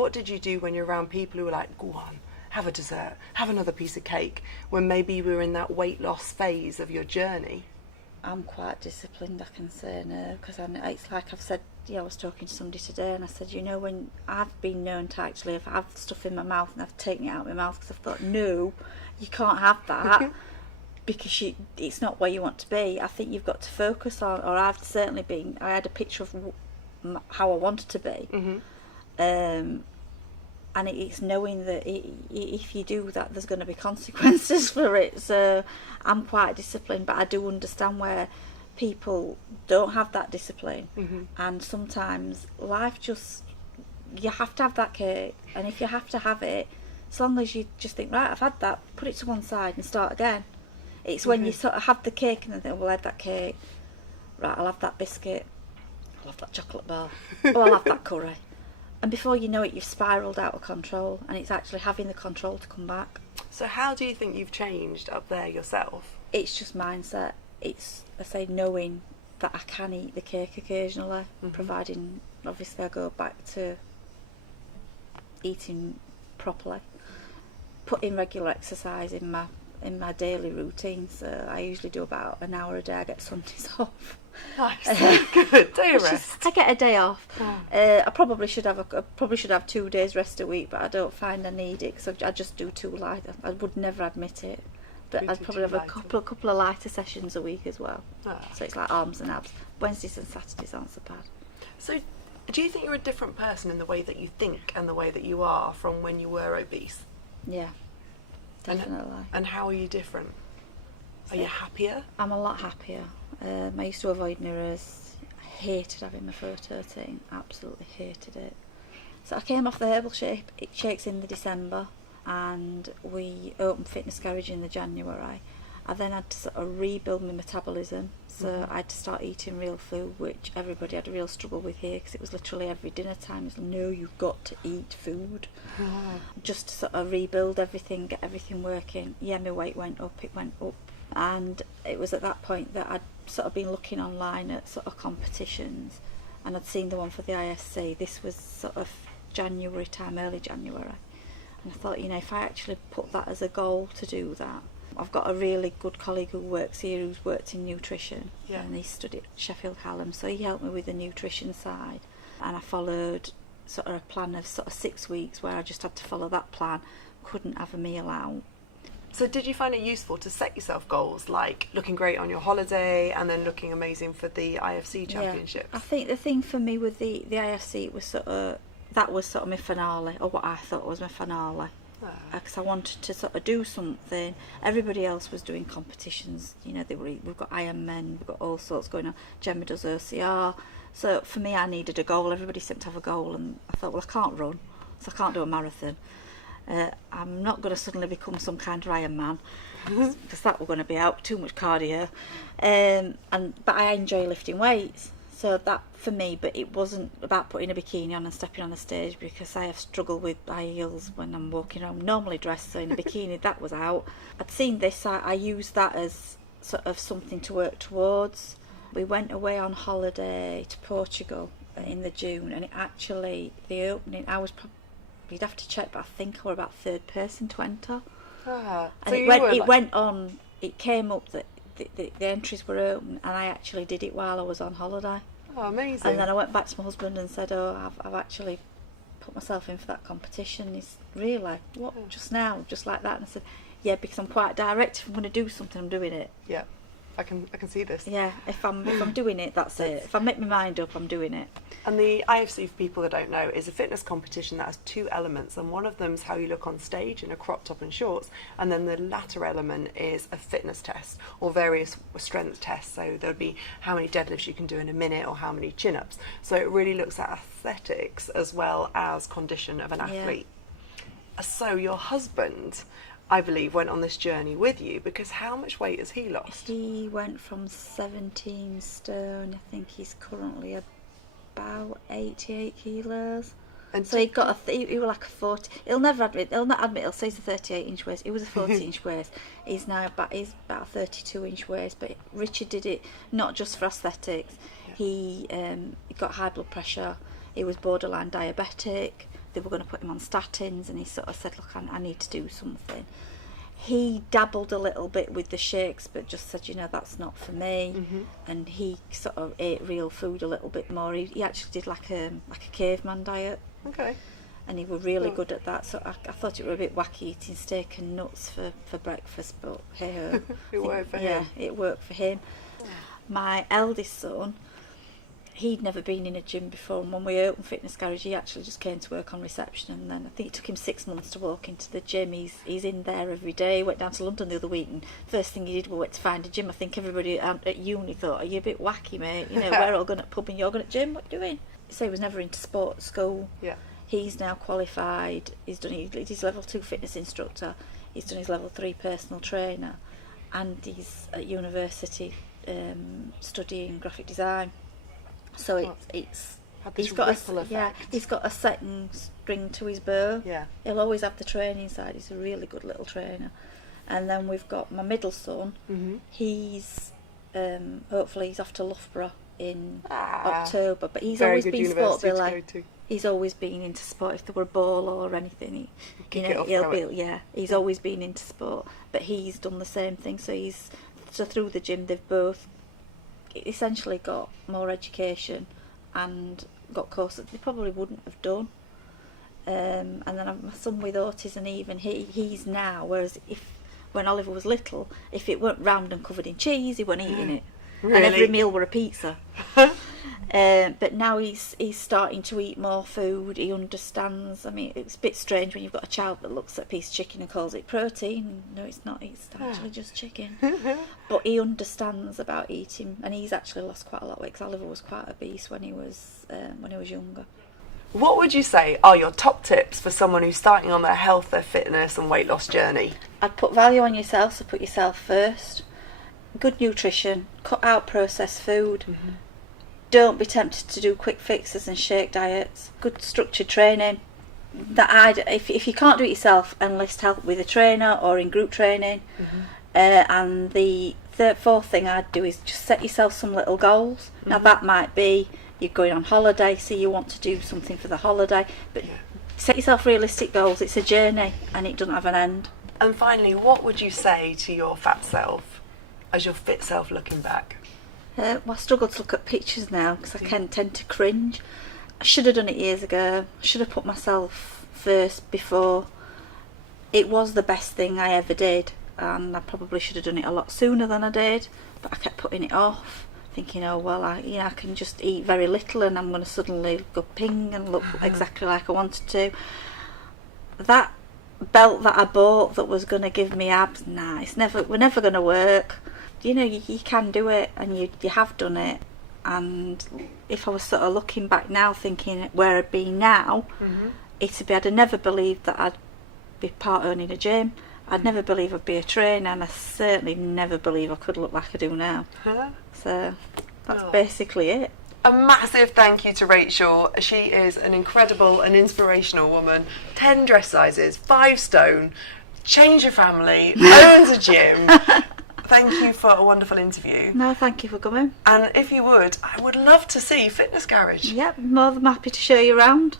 What did you do when you're around people who were like, go on, have a dessert, have another piece of cake, when maybe you were in that weight loss phase of your journey? I'm quite disciplined, I can say no, because it's like I've said, I was talking to somebody today and I said, when I've been known to actually have stuff in my mouth and I've taken it out of my mouth because I've thought, no, you can't have that because it's not where you want to be. I think you've got to focus on, or I've certainly been, I had a picture of how I wanted to be. And it's knowing that if you do that, there's going to be consequences for it. So I'm quite disciplined, but I do understand where people don't have that discipline. And sometimes life just, you have to have that cake. And if you have to have it, as long as you just think, right, I've had that, put it to one side and start again. It's when you sort of have the cake and then think, well, I had that cake. Right, I'll have that biscuit. I'll have that chocolate bar. Oh, I'll have that curry. And before you know it, you've spiralled out of control, and it's actually having the control to come back. So how do you think you've changed up there yourself? It's just mindset. It's, I say, knowing that I can eat the cake occasionally, providing, obviously, I go back to eating properly. Putting regular exercise in my daily routine, so I usually do about an hour a day. I get Sundays off. Nice, good day of rest. I get a day off. I probably should have 2 days rest a week, but I don't find I need it because I just do too light. I would never admit it, but I'd probably have a couple of lighter sessions a week as well. So it's like arms and abs. Wednesdays and Saturdays aren't so bad. So, do you think you're a different person in the way that you think and the way that you are from when you were obese? Yeah, definitely. And how are you different? Are you happier? I'm a lot happier. I used to avoid mirrors. I hated having my photo taken. Absolutely hated it. So I came off the herbal shakes in the December, and we opened Fitness Garage in the January. I then had to sort of rebuild my metabolism, so I had to start eating real food, which everybody had a real struggle with here because it was literally every dinner time. It's like, no, you've got to eat food. Just to sort of rebuild everything, get everything working. Yeah, my weight went up, and it was at that point that I'd sort of been looking online at sort of competitions, and I'd seen the one for the IFC. This was sort of January time, early January, and I thought, if I actually put that as a goal to do that. I've got a really good colleague who works here who's worked in nutrition, and he studied at Sheffield Hallam, so he helped me with the nutrition side, and I followed sort of a plan of sort of 6 weeks where I just had to follow that plan, couldn't have a meal out. So did you find it useful to set yourself goals like looking great on your holiday and then looking amazing for the IFC championships? I think the thing for me with the IFC, it was that was sort of my finale, or what I thought was my finale. Because I wanted to sort of do something. Everybody else was doing competitions, we've got Ironman, we've got all sorts going on. Gemma does OCR. So for me, I needed a goal. Everybody seemed to have a goal, and I thought, well, I can't run, so I can't do a marathon. I'm not going to suddenly become some kind of Ironman, because that were going to be out, too much cardio. But I enjoy lifting weights. So that for me, but it wasn't about putting a bikini on and stepping on the stage, because I have struggled with high heels when I'm walking around, normally dressed, so in a bikini, that was out. I'd seen this, I used that as sort of something to work towards. We went away on holiday to Portugal in the June, and the opening, I was probably, you'd have to check, but I think I was about third person to enter. And so it came up that the entries were open, and I actually did it while I was on holiday. Oh, amazing. And then I went back to my husband and said, I've actually put myself in for that competition. He's really, what, just now, just like that? And I said, yeah, because I'm quite direct. If I'm going to do something, I'm doing it. Yeah, I can see this. Yeah, if I'm doing it, that's it. If I make my mind up, I'm doing it. And the IFC, for people that don't know, is a fitness competition that has 2 elements, and one of them is how you look on stage in a crop top and shorts, and then the latter element is a fitness test or various strength tests. So there'll be how many deadlifts you can do in a minute or how many chin-ups. So it really looks at aesthetics as well as condition of an athlete. So your husband, I believe, went on this journey with you, because how much weight has he lost? He went from 17 stone, I think he's currently about 88 kilos. And so he got he was like a 40. He'll not admit. He'll say he's a 38-inch waist. He was a 40-inch waist. He's about a 32-inch waist. But Richard did it not just for aesthetics. He got high blood pressure. He was borderline diabetic. they were going to put him on statins, and he sort of said, look, I need to do something. He dabbled a little bit with the shakes, but just said, that's not for me. And he sort of ate real food a little bit more. He actually did like a caveman diet. Okay. And he were really good at that. So I thought it were a bit wacky eating steak and nuts for breakfast, but hey, it worked for him. Yeah, it worked for him. Yeah. My eldest son, he'd never been in a gym before, and when we opened Fitness Garage, he actually just came to work on reception, and then I think it took him 6 months to walk into the gym. He's in there every day. He went down to London the other week, and first thing he did was went to find a gym. I think everybody at uni thought, are you a bit wacky, mate? We're all going to pub and you're going to gym, what are you doing? So he was never into sport at school. Yeah. He's now qualified. He's level 2 fitness instructor. He's done his level 3 personal trainer, and he's at university studying graphic design. So he's got a second string to his bow. Yeah. He'll always have the training side. He's a really good little trainer. And then we've got my middle son. He's hopefully he's off to Loughborough in October, but he's always been sport. He's always been into sport. If there were a ball or anything, he's always been into sport. But he's done the same thing. So through the gym, they've both essentially got more education and got courses they probably wouldn't have done. And then I've my son with autism, even he's now. Whereas when Oliver was little, if it weren't round and covered in cheese, he wasn't eating it. Really? And every meal were a pizza. But now he's starting to eat more food. He understands. I mean, it's a bit strange when you've got a child that looks at a piece of chicken and calls it protein. No, it's not. It's actually just chicken. But he understands about eating, and he's actually lost quite a lot of weight, because Oliver was quite obese when he was younger. What would you say are your top tips for someone who's starting on their health, their fitness and weight loss journey? I'd put value on yourself, so put yourself first. Good nutrition, cut out processed food. Don't be tempted to do quick fixes and shake diets. Good structured training. If you can't do it yourself, enlist help with a trainer or in group training. And the fourth thing I'd do is just set yourself some little goals. Now that might be you're going on holiday, so you want to do something for the holiday, but set yourself realistic goals. It's a journey and it doesn't have an end. And finally, what would you say to your fat self as your fit self looking back? Well, I struggle to look at pictures now because I can tend to cringe. I should have done it years ago. I should have put myself first before. It was the best thing I ever did, and I probably should have done it a lot sooner than I did, but I kept putting it off, thinking, I can just eat very little and I'm going to suddenly go ping and look exactly like I wanted to. That belt that I bought that was going to give me abs, we're never going to work. You can do it, and you have done it. And if I was sort of looking back now, thinking where I'd be now, I'd never believed that I'd be part owning a gym. I'd never believe I'd be a trainer, and I certainly never believe I could look like I do now. So that's basically it. A massive thank you to Rachel. She is an incredible and inspirational woman. 10 dress sizes, 5 stone, change your family, owns a gym. Thank you for a wonderful interview. No, thank you for coming. And if you would, I would love to see Fitness Garage. Yep, more than happy to show you around.